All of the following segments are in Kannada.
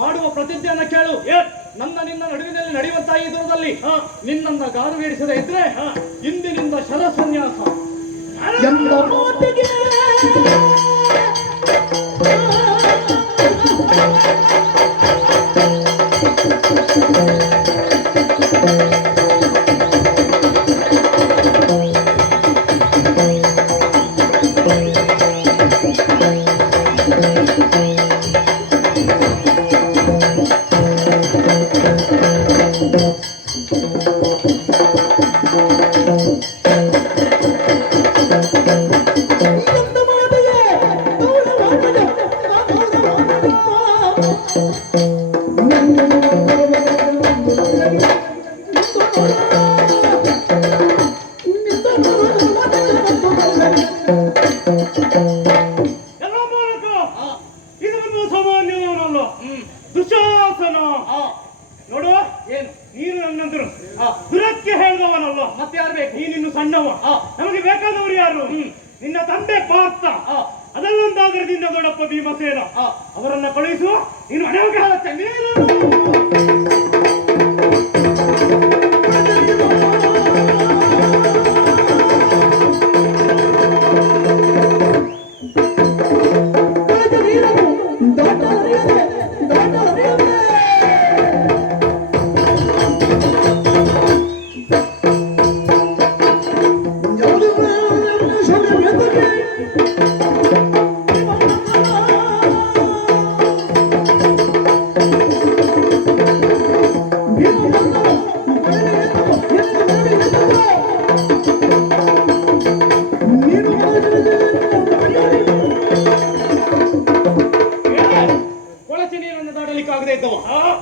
ಮಾಡುವ ಪ್ರತಿಜ್ಞೆಯನ್ನು ಕೇಳು. ನನ್ನ ನಿನ್ನ ನಡುವಿನಲ್ಲಿ ನಡೆಯುವಂತಹ ಈ ದೂರದಲ್ಲಿ ನಿನ್ನನ್ನ ಗಾರುಗೇರಿಸದೇ ಇದ್ರೆ ಇಂದಿನಿಂದ ಶರಸನ್ಯಾಸ. ದುಶಾಸನ ನೋಡು, ಏನು ನೀನು ನನ್ನಂದ್ರು ದುರಕ್ಕೆ ಹೇಳಿದವನಲ್ಲ, ಮತ್ತೆ ಯಾರು ಬೇಕು? ನೀನಿನ್ನು ಸಣ್ಣವ. ನಮಗೆ ಬೇಕಾದವರು ಯಾರು? ನಿನ್ನ ತಂದೆ ಪಾರ್ಥ, ಅದಲ್ಲೊಂದಾಗರದಿಂದ ದೊಡ್ಡಪ್ಪ ಭೀಮಸೇನ, ಅವರನ್ನ ಕಳುಹಿಸು. ನೀನು ಹಣೆಗೆ ಹಾಕುತ್ತೆ.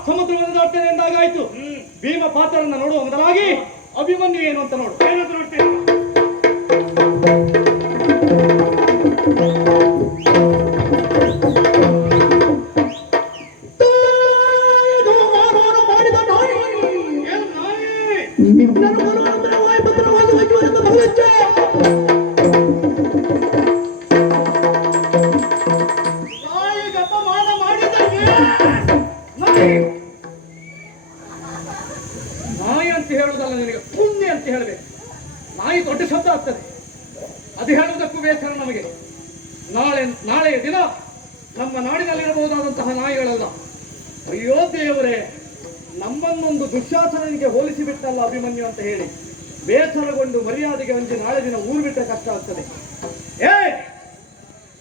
ಸಮುದ್ರವನ್ನು ದಾಟ್ತೇನೆ ಎಂದಾಗಾಯ್ತು. ಭೀಮ ಪಾತ್ರರನ್ನ ನೋಡುವ ಮೊದಲಾಗಿ ಅಭಿಮನ್ಯು ಏನು ಅಂತ ನೋಡು. ಏನಂತ ನೋಡ್ತೇನೆ? ನಾಯಿ ಅಂತ ಹೇಳುವುದಲ್ಲ, ನಿನಗೆ ಪುಣ್ಯ ಅಂತ ಹೇಳಬೇಕು. ನಾಯಿ ದೊಡ್ಡ ಶಬ್ದ ಆಗ್ತದೆ, ಅದು ಹೇಳುವುದಕ್ಕೂ ಬೇಸರ ನಮಗೆ. ನಾಳೆಯ ದಿನ ನಮ್ಮ ನಾಡಿನಲ್ಲಿರಬಹುದಾದಂತಹ ನಾಯಿಗಳಲ್ಲ. ಅಯ್ಯೋ ದೇವರೇ, ನಮ್ಮನ್ನೊಂದು ದುಶ್ಯಾಸನಿಗೆ ಹೋಲಿಸಿ ಬಿಟ್ಟಲ್ಲ ಅಭಿಮನ್ಯು ಅಂತ ಹೇಳಿ ಬೇಸರಗೊಂಡು ಮರ್ಯಾದೆಗೆ ಹೊಂದಿ ನಾಳೆ ದಿನ ಊರು ಬಿಟ್ಟರೆ ಕಷ್ಟ ಆಗ್ತದೆ.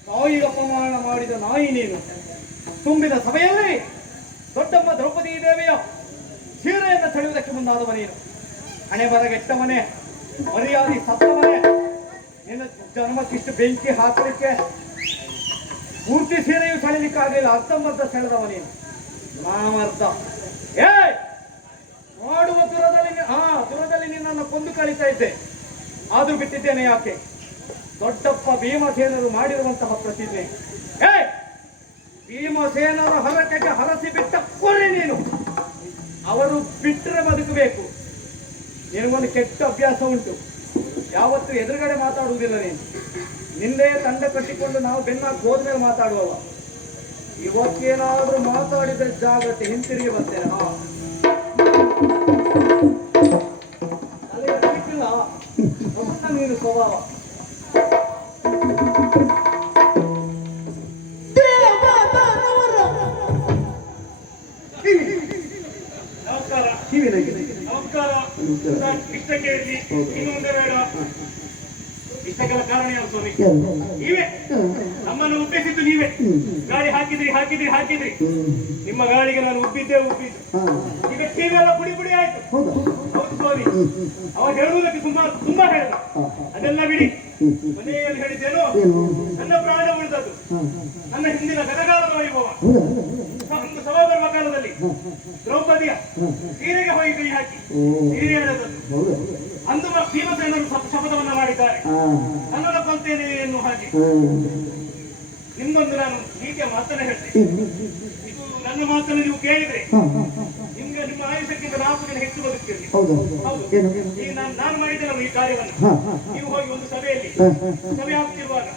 ತಾಯಿಗೆ ಅಪಮಾನ ಮಾಡಿದ ನಾಯಿ ನೀನು. ತುಂಬಿದ ಸಭೆಯಲ್ಲಿ ದೊಡ್ಡಮ್ಮ ದ್ರೌಪದಿ ದೇವಿಯ ಸೀರೆಯನ್ನು ಸೆಳೆಯುವುದಕ್ಕೆ ಮುಂದಾದವ ನೀನು. ಹಣೆ ಬರಗೆಟ್ಟವನೇ, ಮರ್ಯಾದೆ ಸತ್ತವನೇ. ನಿನ್ನ ಜನ್ಮಕ್ಕಿಷ್ಟು ಬೆಂಕಿ ಹಾಕಲಿಕ್ಕೆ ಪೂರ್ತಿ ಸೀರೆಯು ಸೆಳೆಯಲಿಕ್ಕಾಗಲಿಲ್ಲ, ಅರ್ಧಂಬರ್ಧ ಸೆಳೆದವ ನೀನು. ನಾಮರ್ಧ ಮಾಡುವ ದುರದಲ್ಲಿ ನಿನ್ನನ್ನು ಕೊಂದು ಕಳೀತಾ ಇದ್ದೆ, ಆದ್ರೂ ಬಿಟ್ಟಿದ್ದೇನೆ. ಯಾಕೆ? ದೊಡ್ಡಪ್ಪ ಭೀಮಸೇನರು ಮಾಡಿರುವಂತಹ ಪ್ರತಿಜ್ಞೆ. ಭೀಮಸೇನರ ಹರಕೆಗೆ ಹರಸಿ ಬಿಟ್ಟ ಕೊನೆ ನೀನು. ಅವರು ಬಿಟ್ಟರೆ ಬದುಕಬೇಕು. ನಿನಗೊಂದು ಕೆಟ್ಟ ಅಭ್ಯಾಸ ಉಂಟು, ಯಾವತ್ತು ಎದುರುಗಡೆ ಮಾತಾಡುವುದಿಲ್ಲ ನೀನು. ನಿಂದೇ ತಂಡ ಕಟ್ಟಿಕೊಂಡು ನಾವು ಬೆನ್ನಾಗಿ ಹೋದ್ಮೇಲೆ ಮಾತಾಡುವವ. ಇವತ್ತೇನಾದ್ರೂ ಮಾತಾಡಿದ್ರೆ ಜಾಗೃತಿ ಹಿಂತಿರುಗಿ ಬರ್ತೇನೆ. ನೀನು ಸ್ವಭಾವ ನಮಸ್ಕಾರ. ಇಷ್ಟಕ್ಕೆ ಇನ್ನೊಂದೇ ಬೇಡ. ಇಷ್ಟಕ್ಕೆಲ್ಲ ಕಾರಣ ಯಾವ ಸ್ವಾಮಿ? ನೀವೇ ನಮ್ಮನ್ನು ಉಬ್ಬಿಸಿದ್ದು ನೀವೇ. ಗಾಳಿ ಹಾಕಿದ್ರಿ. ನಿಮ್ಮ ಗಾಳಿಗೆ ನಾನು ಉಬ್ಬಿದ್ದೆ. ಈಗ ಟಿವಿ ಎಲ್ಲ ಪುಡಿ ಆಯ್ತು. ಹೌದು ಸ್ವಾಮಿ, ಅವ ಹೇಳುವುದಕ್ಕೆ ತುಂಬಾ ಹೇಳಿದ. ಅದೆಲ್ಲ ಬಿಡಿ. ಮನೆಯಲ್ಲಿ ಹೇಳಿದ್ದೇನು? ನನ್ನ ಪ್ರಾಣ ಉಳಿದದ್ದು ನನ್ನ ಹಿಂದಿನ ಗದಗಾಲದ ವೈಭವ. ಒಂದು ಸಭಾ ಬರುವ ಕಾಲದಲ್ಲಿ ದ್ರೌಪದಿಯ ಸೀರೆಗೆ ಹೋಗಿ ಕೈ ಹಾಕಿ ಸೀರೆ ಎಳೆದದ್ದು. ಅಂದು ಭೀಮಸೇನರು ಶಪಥವನ್ನ ಮಾಡಿದ್ದಾರೆ, ನನ್ನನ್ನು ಕೊಲ್ತೇನೆ ಎನ್ನುವ ಹಾಗೆ. ನಿಮ್ದೊಂದು ನಾನು ಹೀಗೆ ಮಾತನ್ನ ಹೇಳ್ತೇನೆ. ಇದು ನನ್ನ ಮಾತನ್ನು ನೀವು ಕೇಳಿದ್ರೆ ನಿಮ್ಗೆ ನಿಮ್ಮ ಆಯುಷ್ಯಕ್ಕಿಂತ 4 ದಿನ ಹೆಚ್ಚು ಬದುಕ್ತಿರ್ಲಿ. ಹೌದು. ಈಗ ನಾನು ಮಾಡಿದ್ದೇನಲ್ಲ ಈ ಕಾರ್ಯವನ್ನು. ನೀವು ಹೋಗಿ ಒಂದು ಸಭೆ ಆಗ್ತಿರುವಾಗ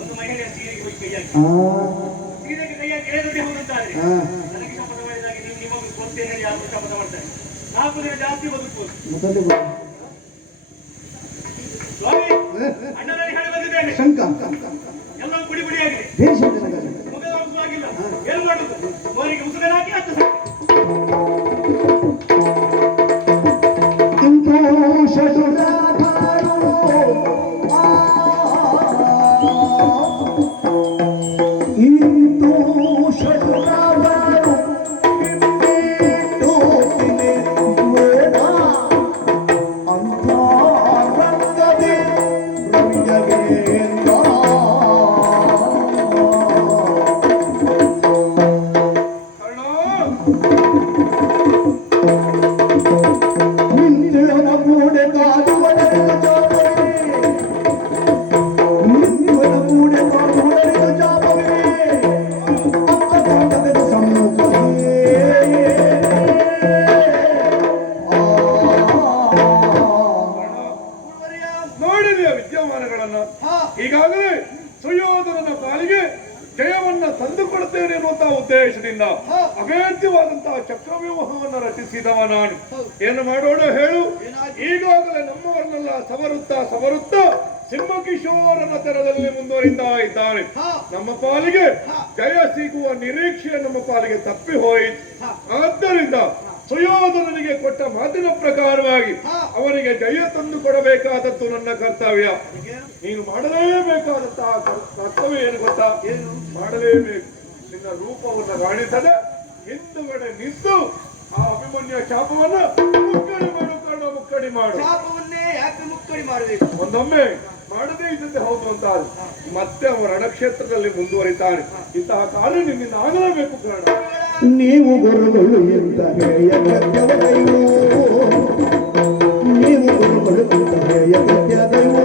ಒಂದು ಮಹಿಳೆಯ ಸೀರೆಗೆ ಹೋಗಿ ಕೈ ಹಾಕಿ, ಸೀರೆಗೆ ಕೈ ಹಾಕಿ ಎಳೆದೊಡ್ಡಿ ಹೋಗುತ್ತಾರೆ. ನನಗೆ ಶಪಥ ಮಾಡಿದಾಗ ನೀವು ನಿಮಗೆ ಕೊಲ್ತೇನೆ ಯಾರು ಶಪಥ ಮಾಡ್ತಾರೆ. 4 ದಿನ ಜಾಸ್ತಿ ಬದುಕಬಹುದು. ಸ್ವಾಮಿ, ಅಣ್ಣನಲ್ಲಿ ಹೇಳಿ ಬಂದಿದ್ದೇನೆ. ಎಲ್ಲವೂ ಪುಡಿ ಆಗಿದೆ. ಮುಗಿದವಾಗಿಲ್ಲ. ಏನು ಮಾಡುದು? ಮೋರಿಗೆ ಉಸುಗನ ಹಾಕಿ ಹತ್ತು ಈಗಾಗಲೇ ಸುಯೋಧನನ ಪಾಲಿಗೆ ಜಯವನ್ನ ತಂದುಕೊಡುತ್ತೇನೆ ಎನ್ನುವಂತಹ ಉದ್ದೇಶದಿಂದ ಅಭೇದ್ಯವಾದಂತಹ ಚಕ್ರವ್ಯೂಹವನ್ನು ರಚಿಸಿದವ ನಾನು. ಏನು ಮಾಡೋಣ ಹೇಳು? ಈಗಾಗಲೇ ನಮ್ಮವರನ್ನೆಲ್ಲ ಸವರುತ್ತಾ ಸಿಂಹಕಿಶೋರನ ತೆರದಲ್ಲಿ ಮುಂದುವರಿತಾ ಇದ್ದಾನೆ. ನಮ್ಮ ಪಾಲಿಗೆ ಜಯ ಸಿಗುವ ನಿರೀಕ್ಷೆ ನಮ್ಮ ಪಾಲಿಗೆ ತಪ್ಪಿ ಹೋಯಿತು. ಆದ್ದರಿಂದ ಸುಯೋಧನನಿಗೆ ಕೊಟ್ಟ ಮಾತಿನ ಪ್ರಕಾರವಾಗಿ ಅವನಿಗೆ ಜಯ ತಂದು ಕೊಡಬೇಕಾದದ್ದು ನನ್ನ ಕರ್ತವ್ಯ. ನೀನು ಮಾಡಲೇಬೇಕಾದಂತಹ ಕರ್ತವ್ಯ ಏನು ಗೊತ್ತಾ? ಮಾಡಲೇಬೇಕು. ನಿನ್ನ ರೂಪವನ್ನು ಕಾಣಿಸದೆ ಹಿಂದುಗಡೆ ನಿಂತು ಆ ಅಭಿಮನ್ಯ ಶಾಪವನ್ನು ಮುಕ್ಕಡಿ ಮಾಡು, ಕರ್ಣ ಮುಕ್ಕಡಿ ಮಾಡು. ಶಾಪವನ್ನೇ ಯಾಕೆ ಮುಕ್ಕಡಿ ಮಾಡಬೇಕು? ಒಂದೊಮ್ಮೆ ಮಾಡದೇ ಇದ್ದಂತೆ ಹೌದು ಅಂತ ಮತ್ತೆ ಅವರ ರಣಕ್ಷೇತ್ರದಲ್ಲಿ ಮುಂದುವರಿತಾನೆ. ಇಂತಹ ಕಾಲ ನಿನ್ನಿಂದ ಆಗಲೇಬೇಕು ಕರ್ಣ. ನೀವು ಗುರುಗಳು ಎಂತ ಹೇಯ ಗತ್ಯವದೈವು, ನೀವು ಗುರುಗಳು ಎಂತ ಹೇಯ ಗತ್ಯದೈವು.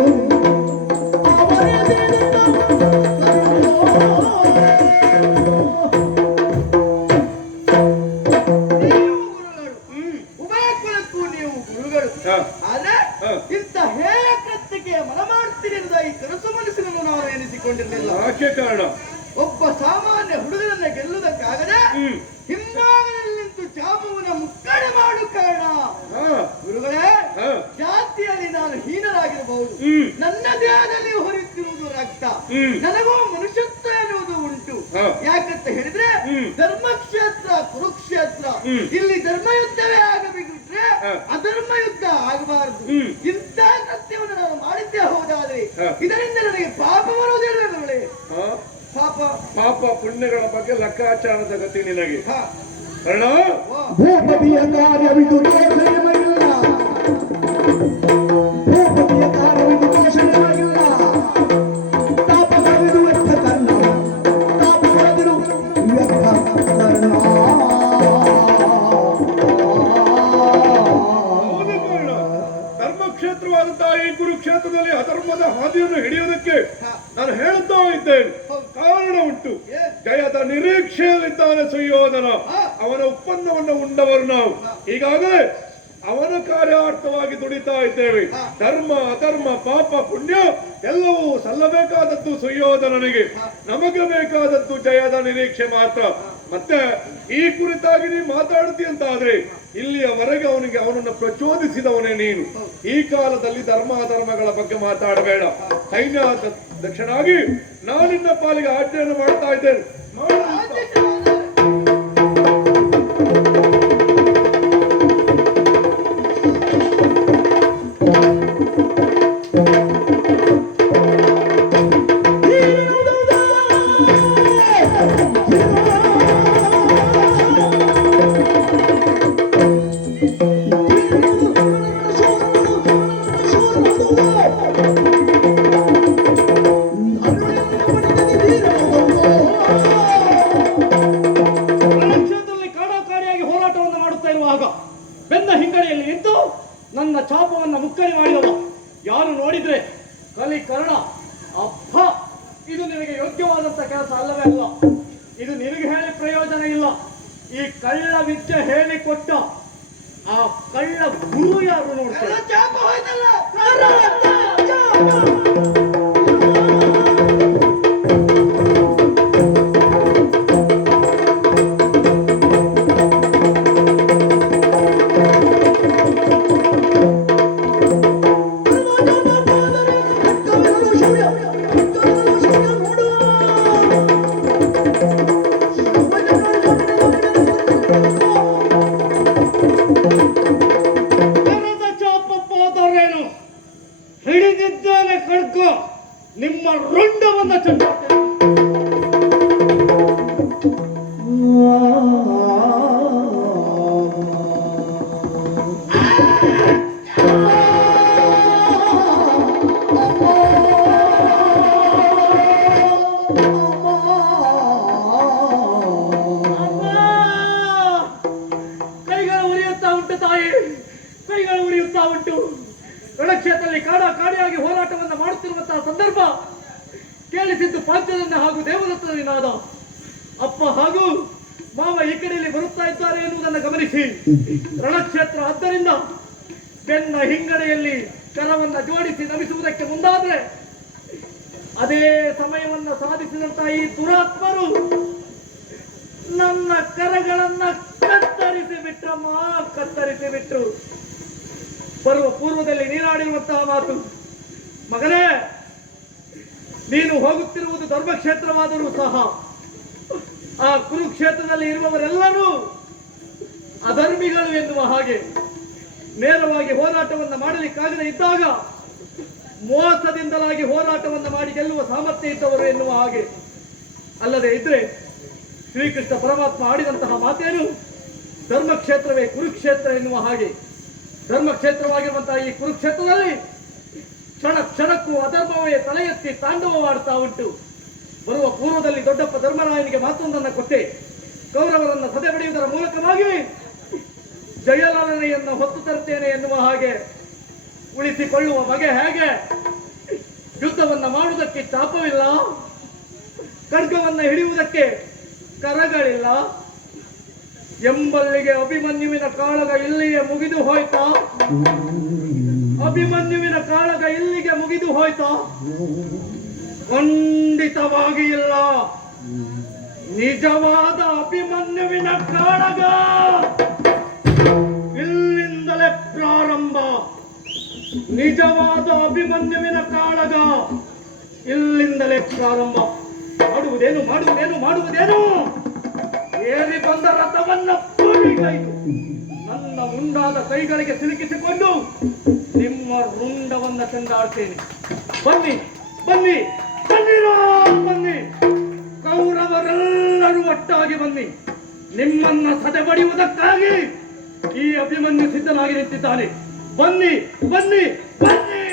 ಉಭಯ ಕುಲಕ್ಕೂ ನೀವು ಗುರುಗಳು. ಆದ್ರೆ ಇಂಥ ಹೇಯ ಕೃತ್ಯಕ್ಕೆ ಮನ ಮಾಡ್ತೀರಿ ಎಂದ ಈ ಕನಸು ಮನಸ್ಸಿನನ್ನು ನಾವು ಎನಿಸಿಕೊಂಡಿರಲಿಲ್ಲ. ಯಾಕೆ ಕಾರಣ? ಒಬ್ಬ ಸಾಮಾನ್ಯ ಹುಡುಗರನ್ನ ಗೆಲ್ಲುವುದಕ್ಕಾಗದೆ ಹಿಂಭಾಗದಲ್ಲಿ ನಿಂತು ಚಾಪವನ್ನು ಮುಕ್ಕಡೆ ಮಾಡು ಕಾರಣ. ಗುರುಗಳೇ, ಜಾತಿಯಲ್ಲಿ ನಾನು ಹೀನರಾಗಿರಬಹುದು, ನನ್ನ ದೇಹದಲ್ಲಿ ಹೊರತಿರುವುದು ರಕ್ತ, ನನಗೂ ಮನುಷ್ಯತ್ವ ಎನ್ನುವುದು ಉಂಟು. ಯಾಕಂತ ಹೇಳಿದ್ರೆ ಧರ್ಮಕ್ಷೇತ್ರ ಕುರುಕ್ಷೇತ್ರ, ಇಲ್ಲಿ ಧರ್ಮಯುದ್ಧವೇ ಆಗಬೇಕಿದ್ರೆ ಅಧರ್ಮ ಯುದ್ಧ ಆಗಬಾರದು. ಇಂಥ ಕೃತ್ಯವನ್ನು ನಾನು ಮಾಡಿದ್ದೇ ಹೌದಾದ್ರೆ ಇದರಿಂದ ನನಗೆ ಪಾಪ ಬರುವುದಿಲ್ಲ. ಗುರುಗಳೇ, ಪಾಪ ಪುಣ್ಯಗಳ ಬಗ್ಗೆ ಲೆಕ್ಕಾಚಾರದ ಗತಿ ನಿನಗೆ. ಕಾರಣ ಭೂಪತಿಯ ಕಾರ್ಯವಿದು ದೋಷಣೆಯಿಲ್ಲ, ಭೂಪತಿಯ ಕಾರ್ಯವಿದು ದೋಷಣೆಯಿಲ್ಲ. ತಾಪ ಬರೆದು ವ್ಯರ್ಥ ಕರ್ಣ, ತಾಪ ಬರೆದು ವ್ಯರ್ಥ ಕರ್ಣ. ಹೌದು ಕಾರಣ. ಧರ್ಮಕ್ಷೇತ್ರವಾದಂತಹ ಈ ಕುರುಕ್ಷೇತ್ರದಲ್ಲಿ ಅಧರ್ಮದ ಹಾದಿಯನ್ನು ಹಿಡಿಯುವುದಕ್ಕೆ ನಾನು ಹೇಳುತ್ತಾ ಇದ್ದೇನೆ. ಕಾರಣ ಉಂಟು. ಜಯದ ನಿರೀಕ್ಷೆಯಲ್ಲಿದ್ದಾನೆ ಸುಯೋಧನ. ಅವನ ಉತ್ಪನ್ನವನ್ನು ಉಂಡವರು ನಾವು. ಈಗಾಗಲೇ ಅವನ ಕಾರ್ಯಾರ್ಥವಾಗಿ ದುಡಿತಾ ಇದ್ದೇವೆ. ಧರ್ಮ ಅಧರ್ಮ ಪಾಪ ಪುಣ್ಯ ಎಲ್ಲವೂ ಸಲ್ಲಬೇಕಾದದ್ದು ಸುಯೋಧನನಿಗೆ, ನಮಗೆ ಬೇಕಾದದ್ದು ಜಯದ ನಿರೀಕ್ಷೆ ಮಾತ್ರ. ಮತ್ತೆ ಈ ಕುರಿತಾಗಿ ನೀನು ಮಾತಾಡ್ತಿ ಅಂತ ಆದ್ರೆ ಇಲ್ಲಿಯವರೆಗೆ ಅವನನ್ನು ಪ್ರಚೋದಿಸಿದವನೇ ನೀನು. ಈ ಕಾಲದಲ್ಲಿ ಧರ್ಮ ಅಧರ್ಮಗಳ ಬಗ್ಗೆ ಮಾತಾಡಬೇಡ. ಸೈನ್ಯ ದಕ್ಷನಾಗಿ ನಾನಿನ್ನ ಪಾಲಿಗೆ ಆಜ್ಞೆಯನ್ನು ಮಾಡ್ತಾ ಇದ್ದೇನೆ. ಬೆನ್ನ ಹಿಂಗಡೆಯಲ್ಲಿ ನಿಂತು ನನ್ನ ಚಾಪವನ್ನು ಮುಕ್ಕರಿ ಮಾಡಿದವ ಯಾರು ನೋಡಿದ್ರೆ ಕಲಿಕರ್ಣ. ಅಪ್ಪ, ಇದು ನಿನಗೆ ಯೋಗ್ಯವಾದಂತ ಕೆಲಸ ಅಲ್ಲವೇ ಅಲ್ಲ. ಇದು ನಿನಗೆ ಹೇಳಿ ಪ್ರಯೋಜನ ಇಲ್ಲ. ಈ ಕಳ್ಳ ವಿದ್ಯೆ ಹೇಳಿಕೊಟ್ಟ ಆ ಕಳ್ಳ ಗುರು ಯಾರು ನೋಡ್ತಾರೆ. ಹಿಡಿದಿದ್ದೇನೆ ಖಡ್ಗ, ನಿಮ್ಮ ರುಂಡವನ್ನ ಚಂಡಾಡ್ತೇನೆ. ಕೈಗಳು ಉರಿಯುತ್ತಾ ಉಂಟು ತಾಯಿ, ಕೈಗಳು ಉರಿಯುತ್ತಾ ಉಂಟು. ರಣಕ್ಷೇತ್ರದಲ್ಲಿ ಕಾಡಿಯಾಗಿ ಹೋರಾಟವನ್ನು ಮಾಡುತ್ತಿರುವಂತಹ ಸಂದರ್ಭ ಕೇಳಿಸಿದ್ದು ಪಾಂಚಜನ್ಯ ಹಾಗೂ ದೇವದತ್ತನ ನಿನಾದ. ಅಪ್ಪ ಹಾಗೂ ಮಾವ ಈ ಕಡೆಯಲ್ಲಿ ಬರುತ್ತಾ ಇದ್ದಾರೆ ಎನ್ನುವುದನ್ನು ಗಮನಿಸಿ ರಣಕ್ಷೇತ್ರ ಆದ್ದರಿಂದ ಬೆನ್ನ ಹಿಂಗಡೆಯಲ್ಲಿ ಕರವನ್ನ ಜೋಡಿಸಿ ನಮಿಸುವುದಕ್ಕೆ ಮುಂದಾದ್ರೆ ಅದೇ ಸಮಯವನ್ನು ಸಾಧಿಸಿದಂತಹ ಈ ದುರಾತ್ಮರು ನನ್ನ ಕರಗಳನ್ನ ಕತ್ತರಿಸಿ ಬಿಟ್ರಮ್ಮ, ಕತ್ತರಿಸಿ ಬಿಟ್ರು. ಬರುವ ಪೂರ್ವದಲ್ಲಿ ನೀನಾಡಿರುವಂತಹ ಮಾತು, ಮಗನೇ ನೀನು ಹೋಗುತ್ತಿರುವುದು ಧರ್ಮಕ್ಷೇತ್ರವಾದರೂ ಸಹ ಆ ಕುರುಕ್ಷೇತ್ರದಲ್ಲಿ ಇರುವವರೆಲ್ಲರೂ ಅಧರ್ಮಿಗಳು ಎನ್ನುವ ಹಾಗೆ ನೇರವಾಗಿ ಹೋರಾಟವನ್ನು ಮಾಡಲಿಕ್ಕಾಗದೇ ಇದ್ದಾಗ ಮೋಸದಿಂದಲಾಗಿ ಹೋರಾಟವನ್ನು ಮಾಡಿ ಗೆಲ್ಲುವ ಸಾಮರ್ಥ್ಯ ಇದ್ದವರು ಎನ್ನುವ ಹಾಗೆ. ಅಲ್ಲದೆ ಇದ್ರೆ ಶ್ರೀಕೃಷ್ಣ ಪರಮಾತ್ಮ ಆಡಿದಂತಹ ಮಾತೇನು, ಧರ್ಮಕ್ಷೇತ್ರವೇ ಕುರುಕ್ಷೇತ್ರ ಎನ್ನುವ ಹಾಗೆ. ಧರ್ಮಕ್ಷೇತ್ರವಾಗಿರುವಂತಹ ಈ ಕುರುಕ್ಷೇತ್ರದಲ್ಲಿ ಕ್ಷಣ ಕ್ಷಣಕ್ಕೂ ಅಧರ್ಮವೇ ತಲೆ ಎತ್ತಿ ತಾಂಡವವಾಡ್ತಾ ಉಂಟು. ಬರುವ ಪೂರ್ವದಲ್ಲಿ ದೊಡ್ಡಪ್ಪ ಧರ್ಮರಾಯನಿಗೆ ಮಾತೊಂದನ್ನು ಕೊಟ್ಟೆ, ಕೌರವರನ್ನು ಸದೆ ಬಡಿಯುವುದರ ಮೂಲಕವಾಗಿ ಜಯಲಾಲನೆಯನ್ನು ಹೊತ್ತು ತರುತ್ತೇನೆ ಎನ್ನುವ ಹಾಗೆ. ಉಳಿಸಿಕೊಳ್ಳುವ ಬಗೆ ಹೇಗೆ? ಯುದ್ಧವನ್ನ ಮಾಡುವುದಕ್ಕೆ ಚಾಪವಿಲ್ಲ, ಖಡ್ಗವನ್ನ ಹಿಡಿಯುವುದಕ್ಕೆ ಕರಗಳಿಲ್ಲ. ಎಂಬಲ್ಲಿಗೆ ಅಭಿಮನ್ಯುವಿನ ಕಾಳಗ ಇಲ್ಲಿಯೇ ಮುಗಿದು ಹೋಯ್ತಾ? ಅಭಿಮನ್ಯುವಿನ ಕಾಳಗ ಇಲ್ಲಿಗೆ ಮುಗಿದು ಹೋಯ್ತಾ? ಖಂಡಿತವಾಗಿ ಇಲ್ಲ. ನಿಜವಾದ ಅಭಿಮನ್ಯುವಿನ ಕಾಳಗ ಇಲ್ಲಿಂದಲೇ ಪ್ರಾರಂಭ. ನಿಜವಾದ ಅಭಿಮನ್ಯುವಿನ ಕಾಳಗ ಇಲ್ಲಿಂದಲೇ ಪ್ರಾರಂಭ. ಮಾಡುವುದೇನು ಮಾಡುವುದೇನು ಮಾಡುವುದೇನು? ಏರಿ ಬಂದ ರಥವನ್ನ ಪೂರಿಗೈದು ನನ್ನ ಮುಂಡಾದ ಕೈಗಳಿಗೆ ಸಿಲುಕಿಸಿಕೊಂಡು ನಿಮ್ಮ ರುಂಡವನ್ನ ಚೆಂಡಾಡ್ತೇನೆ. ಬನ್ನಿ ಬನ್ನಿ ಬನ್ನಿರೋ ಬನ್ನಿ, ಕೌರವರೆಲ್ಲರೂ ಒಟ್ಟಾಗಿ ಬನ್ನಿ. ನಿಮ್ಮನ್ನ ಸದೆ ಬಡಿಯುವುದಕ್ಕಾಗಿ ಈ ಅಭಿಮನ್ಯು ಸಿದ್ಧನಾಗಿ ನಿಂತಿದ್ದಾನೆ. ಬನ್ನಿ ಬನ್ನಿ ಬನ್ನಿ.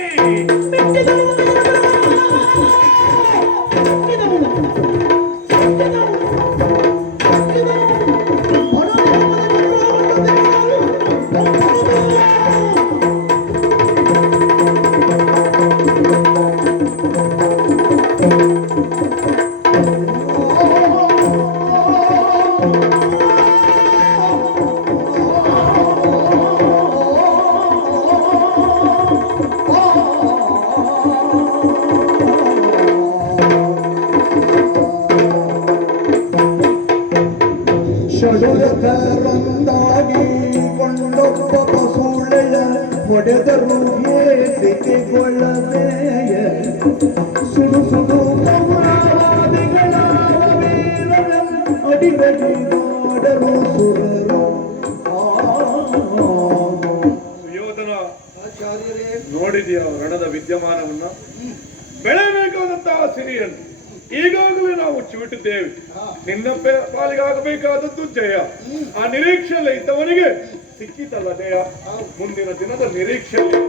ಸುರತರೊಂದಾಗಿ ಕೊಂಡೊಬ್ಬ ಪಸುಳೆಯ ಹೊಡೆದರು ಏಸಿಗೆಗೊಳ್ಳಬೇಯ ಸುಡು ಸುಡು ಪೌರಾದಿಗಳ ವೀರನ ಅಡಿಗಡಿ ಮಾಡಲು ಸುರರು ಸುಯೋಧನ, ನೋಡಿದೆಯಾ ರಣದ ವಿದ್ಯಮಾನವನ್ನ? ಬೆಳೆಯಬೇಕಾದಂತಹ ಸಿರಿಯನ್ನು ಈಗಾಗಲೇ ನಾವು ಚಿವಿಟ್ಟಿದ್ದೇವೆ. ನಿನ್ನ ಪಾಲಿಗಾಗಬೇಕಾದದ್ದು ಜಯ. ಆ ನಿರೀಕ್ಷೆಯಲ್ಲಿ ಇದ್ದವನಿಗೆ ಸಿಕ್ಕಿತಲ್ಲ ಜಯ. ಮುಂದಿನ ದಿನದ ನಿರೀಕ್ಷೆಯಲ್ಲಿ